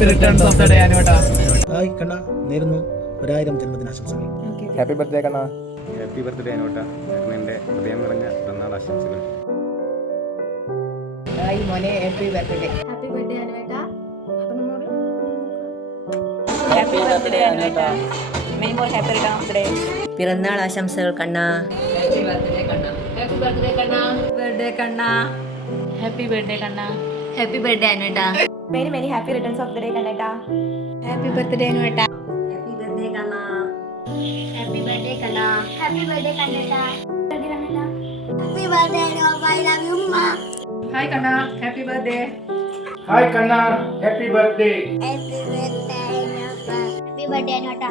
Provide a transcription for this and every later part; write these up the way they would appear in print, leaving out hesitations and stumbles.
Happy returns of the day അനുവേട്ടാ. Hi കണ്ണ, നേരുന്നു 1000 ജന്മദിനാശംസകൾ. ഹാപ്പി ബർത്ത്ഡേ കണ്ണാ. ഹാപ്പി ബർത്ത്ഡേ അനുവേട്ടാ. എൻ്റെ ഹൃദയം നിറഞ്ഞ പിറന്നാൾ ആശംസകൾ. ഹായ് മോനെ, ഹാപ്പി ബർത്ത്ഡേ. ഹാപ്പി ബർത്ത്ഡേ അനുവേട്ടാ. ഹാപ്പി ബർത്ത്ഡേ അനുവേട്ടാ. Many more happy return of the day. പിറന്നാൾ ആശംസകൾ കണ്ണാ. ഹാപ്പി ബർത്ത്ഡേ കണ്ണാ. ഹാപ്പി ബർത്ത്ഡേ കണ്ണാ. ബർത്ത്ഡേ കണ്ണാ. ഹാപ്പി ബർത്ത്ഡേ കണ്ണാ. ഹാപ്പി ബർത്ത്ഡേ അനുവേട്ടാ. Many happy returns of the day കണ്ണേട്ടാ. ഹാപ്പി ബർത്ത്ഡേ അനുവേട്ടാ. ഹാപ്പി ബർത്ത്ഡേ കണ്ണാ. ഹാപ്പി ബർത്ത്ഡേ കണ്ണാ. ഹാപ്പി ബർത്ത്ഡേ കണ്ണേട്ടാ. Happy birthday I love you ഉമ്മ. ഹായ് കണ്ണാ, ഹാപ്പി ബർത്ത്ഡേ. ഹായ് കണ്ണാ, ഹാപ്പി ബർത്ത്ഡേ. ഹാപ്പി ബർത്ത്ഡേ അനുവേട്ടാ. ഹാപ്പി ബർത്ത്ഡേ അനുവേട്ടാ.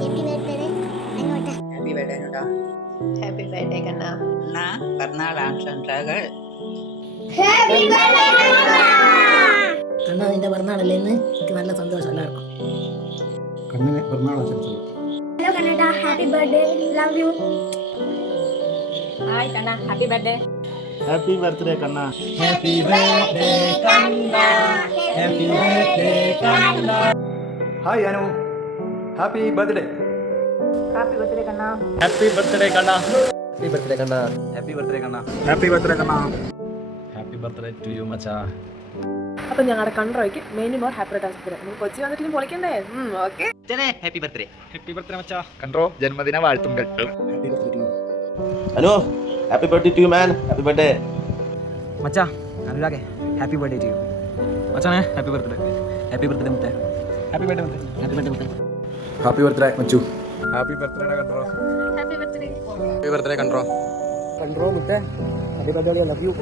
ഹാപ്പി ബർത്ത്ഡേ അനുവേട്ടാ. ഹാപ്പി ബർത്ത്ഡേ അനുവേട്ടാ. ഹാപ്പി ബർത്ത്ഡേ കണ്ണാ. പിറന്നാൾ ആശംസകൾ. ഹാപ്പി ബർത്ത്ഡേ അനുവേട്ടാ. കണ്ണാ, നിന്റെ പിറന്നാളല്ലേ ഇന്ന്? എനിക്ക് നല്ല സന്തോഷം എല്ലാവർക്കും. കണ്ണിന് പിറന്നാൾ ആശംസകൾ. ഹലോ കണ്ണേട്ടാ, happy birthday, love you. Hi കണ്ണാ, ഹാപ്പി ബർത്ത്ഡേ. ഹാപ്പി ബർത്ത്ഡേ കണ്ണാ. ഹാപ്പി ബർത്ത്ഡേ കണ്ണ, ഹാപ്പി ബർത്ത്ഡേ കണ്ണ. Hi Anu, happy birthday. Happy birthday കണ്ണാ. ഹാപ്പി ബർത്ത്ഡേ കണ്ണാ. ഹാപ്പി ബർത്ത്ഡേ കണ്ണ. ഹാപ്പി ബർത്ത്ഡേ കണ്ണാ. ഹാപ്പി ബർത്ത്ഡേ കണ്ണാ. ഹാപ്പി ബർത്ത്ഡേ ടു യു മച്ചാ. അപ്പം ഞങ്ങളുടെ കൺട്രോയ്ക്ക് many more happy returns of the day. നിങ്ങൾ കൊച്ചി വന്നിട്ട് പൊളിക്കണ്ടേ? Okay. Happy birthday. Happy birthday മച്ചാ. കൺട്രോ ജന്മദിന വാഴ്ത്തുങ്കൾ. Happy birthday to you. Hello, happy birthday to you man. Happy birthday മച്ചാ അനുരാഗേ, ഹാപ്പി ബർത്ത്ഡേ ടു യു. മച്ചാനെ ഹാപ്പി ബർത്ത്ഡേ. ഹാപ്പി ബർത്ത്ഡേ മുത്തേ. ഹാപ്പി ബർത്ത്ഡേ മുത്തേ. ഹാപ്പി ബർത്ത്ഡേ മുത്തേ. ഹാപ്പി ബർത്ത്ഡേ മച്ചു. ഹാപ്പി ബർത്ത്ഡേ കൺട്രോ. Happy birthday. ഹാപ്പി ബർത്ത്ഡേ കൺട്രോ. കൺട്രോ മുത്തേ. Happy birthday, love U.